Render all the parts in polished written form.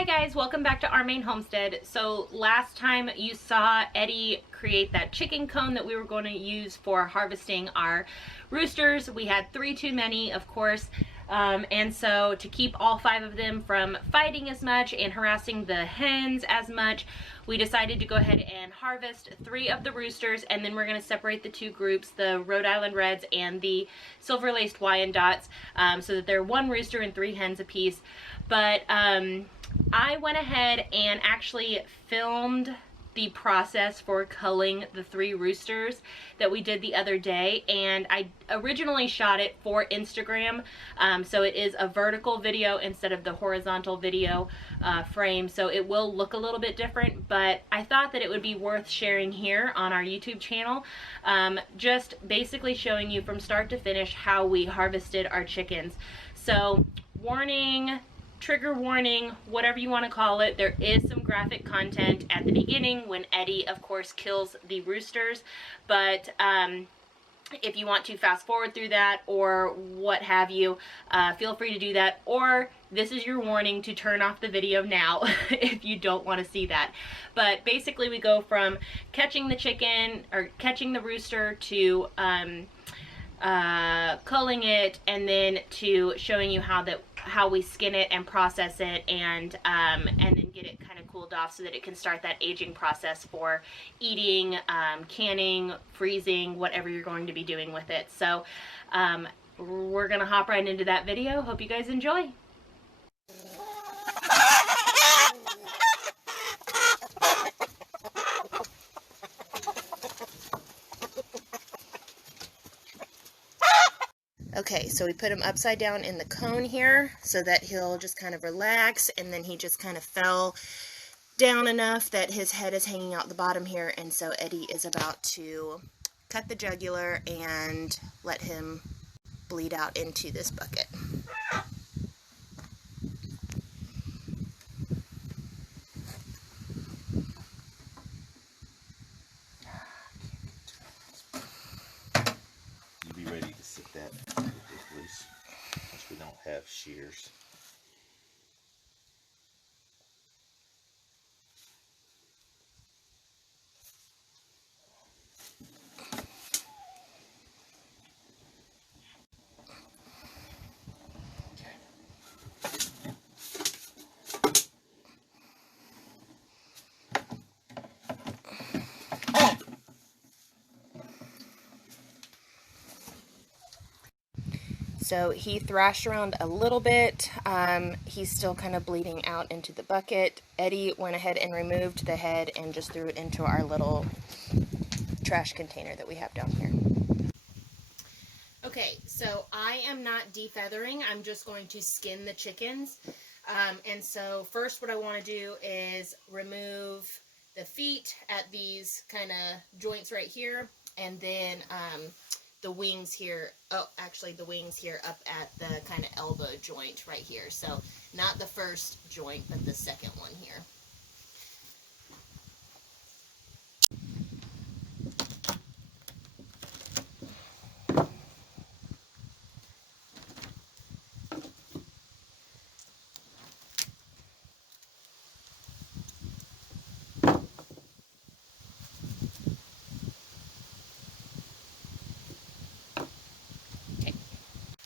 Hi guys, welcome back to Our Maine Homestead. So last time you saw Eddie create that chicken cone that we were going to use for harvesting our roosters. We had 3 too many, of course, and so to keep all 5 of them from fighting as much and harassing the hens as much, we decided to go ahead and harvest 3 of the roosters, and then we're going to separate the 2 groups, the Rhode Island Reds and the Silver Laced Wyandottes, so that they're 1 rooster and 3 hens apiece. But I went ahead and actually filmed the process for culling the 3 roosters that we did the other day, and I originally shot it for Instagram, so it is a vertical video instead of the horizontal video frame, so it will look a little bit different, but I thought that it would be worth sharing here on our YouTube channel, just basically showing you from start to finish how we harvested our chickens. So warning, trigger warning, whatever you want to call it, there is some graphic content at the beginning when Eddie, of course, kills the roosters, but if you want to fast forward through that or what have you, feel free to do that, or this is your warning to turn off the video now if you don't want to see that. But basically we go from catching the chicken or catching the rooster to culling it, and then to showing you how we skin it and process it, and then get it kind of cooled off so that it can start that aging process for eating, canning, freezing, whatever you're going to be doing with it. So we're gonna hop right into that video. Hope you guys enjoy. Okay, so we put him upside down in the cone here so that he'll just kind of relax, and then he just kind of fell down enough that his head is hanging out the bottom here, and so Eddie is about to cut the jugular and let him bleed out into this bucket. You be ready to sit that with this loose, since we don't have shears. So he thrashed around a little bit. He's still kind of bleeding out into the bucket. Eddie went ahead and removed the head and just threw it into our little trash container that we have down here. Okay, so I am not defeathering. I'm just going to skin the chickens. And so first what I want to do is remove the feet at these kind of joints right here, and then the wings here, the wings here up at the kind of elbow joint right here. So not the first joint, but the second one here.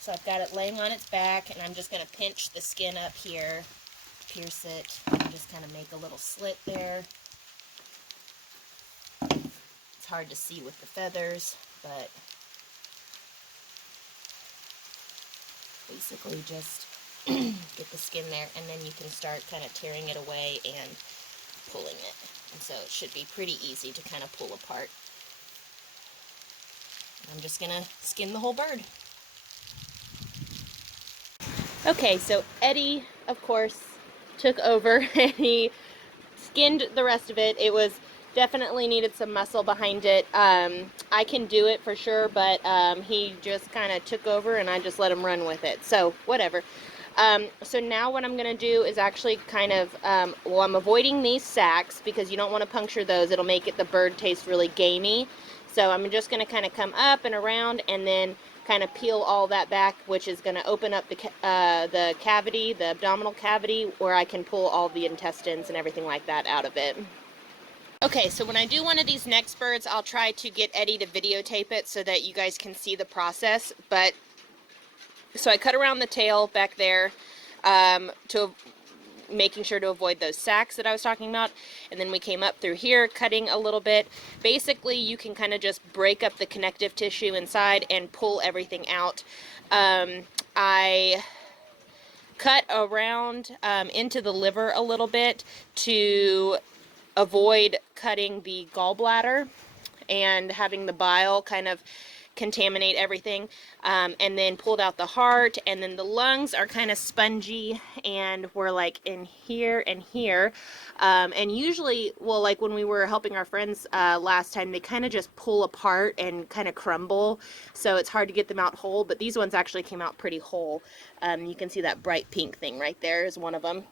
So I've got it laying on its back, and I'm just going to pinch the skin up here, pierce it, and just kind of make a little slit there. It's hard to see with the feathers, but basically just get the skin there, and then you can start kind of tearing it away and pulling it. And so it should be pretty easy to kind of pull apart. I'm just going to skin the whole bird. Okay, so Eddie, of course, took over and he skinned the rest of it. It was definitely needed some muscle behind it. I can do it for sure, but he just kind of took over and I just let him run with it. So whatever. So now what I'm going to do is actually kind of, well, I'm avoiding these sacks because you don't want to puncture those. It'll make the bird taste really gamey. So I'm just going to kind of come up and around and then kind of peel all that back, which is going to open up the cavity, the abdominal cavity, where I can pull all the intestines and everything like that out of it. Okay, so when I do one of these next birds, I'll try to get Eddie to videotape it so that you guys can see the process. But so I cut around the tail back there, to making sure to avoid those sacs that I was talking about, and then we came up through here cutting a little bit. Basically you can kind of just break up the connective tissue inside and pull everything out. I cut around into the liver a little bit to avoid cutting the gallbladder and having the bile kind of contaminate everything, and then pulled out the heart, and then the lungs are kind of spongy and were like in here and here, and usually, well, like when we were helping our friends last time, they kind of just pull apart and kind of crumble, so it's hard to get them out whole, but these ones actually came out pretty whole. You can see that bright pink thing right there is one of them.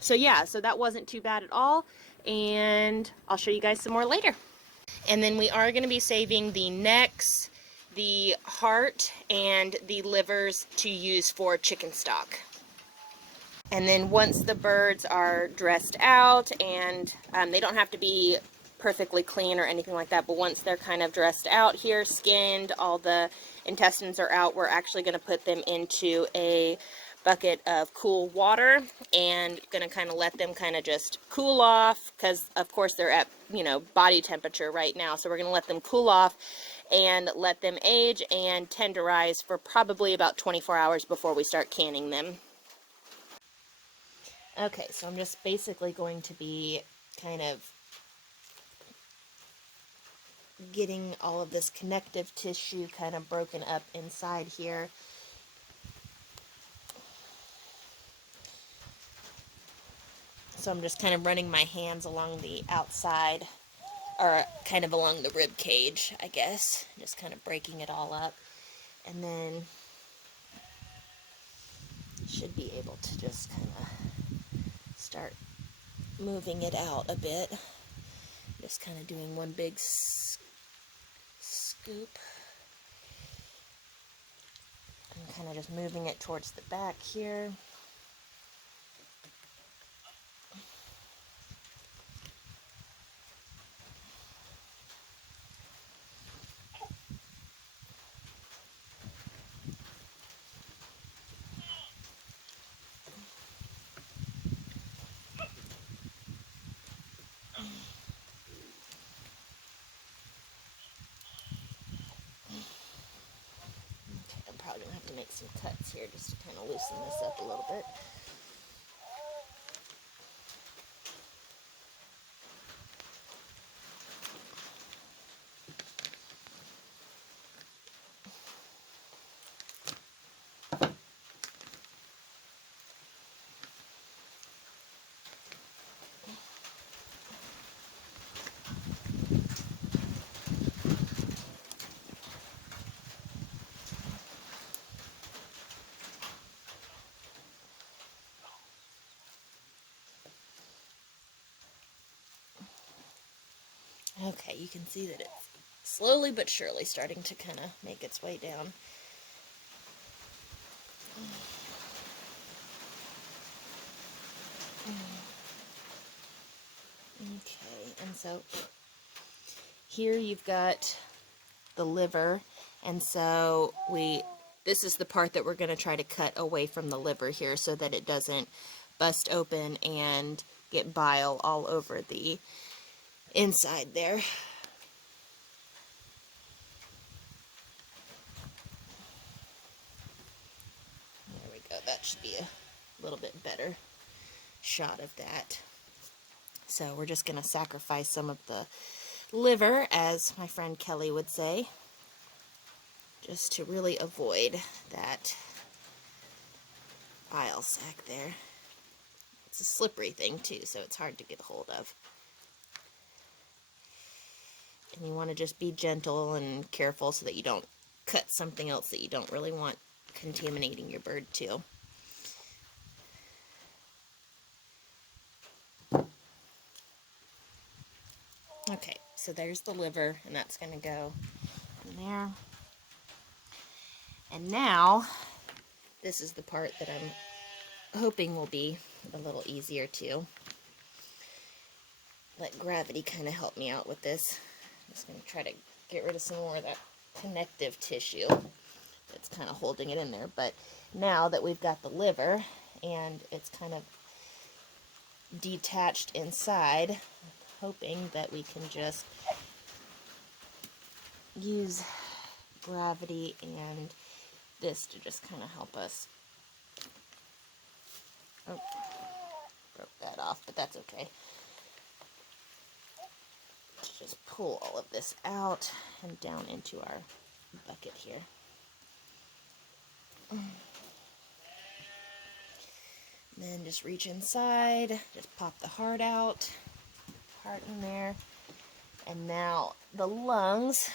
So yeah, so that wasn't too bad at all, and I'll show you guys some more later. And then we are going to be saving the necks, the heart, and the livers to use for chicken stock. And then once the birds are dressed out, and they don't have to be perfectly clean or anything like that, but once they're kind of dressed out here, skinned, all the intestines are out, we're actually going to put them into a bucket of cool water and going to kind of let them kind of just cool off, because of course they're at, you know, body temperature right now, so we're going to let them cool off and let them age and tenderize for probably about 24 hours before we start canning them. Okay, so I'm just basically going to be kind of getting all of this connective tissue kind of broken up inside here. So I'm just kind of running my hands along the outside, or kind of along the rib cage, I guess. Just kind of breaking it all up. And then should be able to just kind of start moving it out a bit. Just kind of doing one big scoop. And kind of just moving it towards the back here. I'm probably going to have to make some cuts here just to kind of loosen this up a little bit. Okay, you can see that it's slowly but surely starting to kind of make its way down. Okay, and so here you've got the liver, and so this is the part that we're going to try to cut away from the liver here so that it doesn't bust open and get bile all over the inside there. There we go. That should be a little bit better shot of that. So we're just going to sacrifice some of the liver, as my friend Kelly would say, just to really avoid that bile sac there. It's a slippery thing too, so it's hard to get hold of. And you want to just be gentle and careful so that you don't cut something else that you don't really want contaminating your bird too. Okay, so there's the liver, and that's going to go in there. And now, this is the part that I'm hoping will be a little easier to let gravity kind of help me out with this. I'm just going to try to get rid of some more of that connective tissue that's kind of holding it in there. But now that we've got the liver and it's kind of detached inside, I'm hoping that we can just use gravity and this to just kind of help us. Oh, broke that off, but that's okay. To just pull all of this out and down into our bucket here. Then just reach inside, just pop the heart out, heart in there, and now the lungs,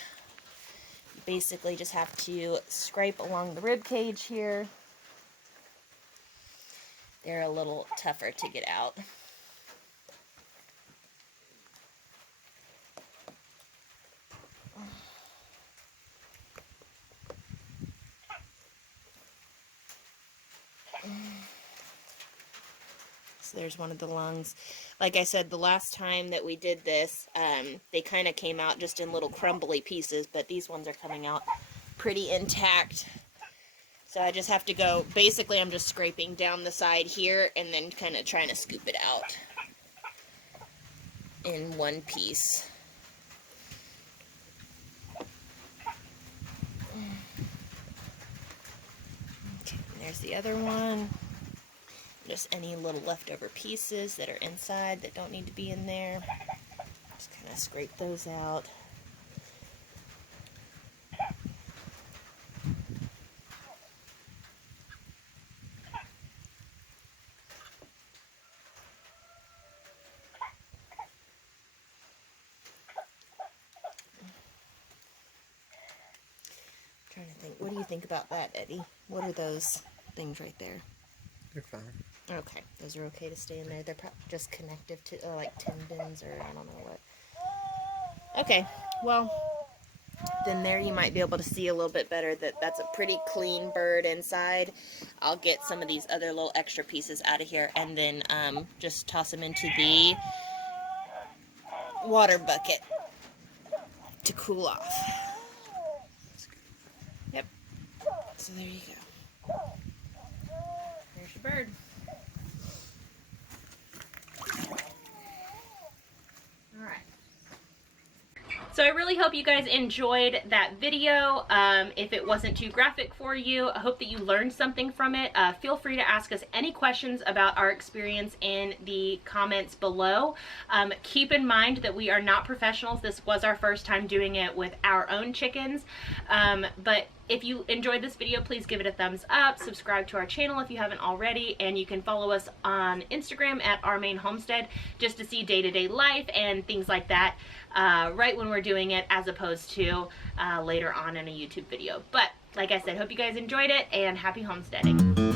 you basically just have to scrape along the rib cage here. They're a little tougher to get out. So there's one of the lungs. Like I said, the last time that we did this, they kind of came out just in little crumbly pieces, but these ones are coming out pretty intact. So I just have to go, basically I'm just scraping down the side here and then kind of trying to scoop it out in one piece. Okay, there's the other one. Just any little leftover pieces that are inside that don't need to be in there. Just kind of scrape those out. Trying to think, what do you think about that, Eddie? What are those things right there? They're fine. Okay, those are okay to stay in there. They're just connective to, like tendons or I don't know what. Okay, well, then there you might be able to see a little bit better that that's a pretty clean bird inside. I'll get some of these other little extra pieces out of here and then just toss them into the water bucket to cool off. Yep. So there you go. There's your bird. Alright. So I really hope you guys enjoyed that video. If it wasn't too graphic for you, I hope that you learned something from it. Feel free to ask us any questions about our experience in the comments below. Keep in mind that we are not professionals. This was our first time doing it with our own chickens. But if you enjoyed this video, please give it a thumbs up, subscribe to our channel if you haven't already, and you can follow us on Instagram at Our Maine Homestead just to see day-to-day life and things like that right when we're doing it, as opposed to later on in a YouTube video. But like I said, hope you guys enjoyed it, and happy homesteading.